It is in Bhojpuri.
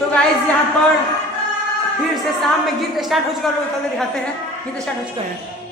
तो गाइस यहाँ पर फिर से शाम में गीत स्टार्ट हो चुका है, लोग दिखाते हैं गीत स्टार्ट हो चुका है।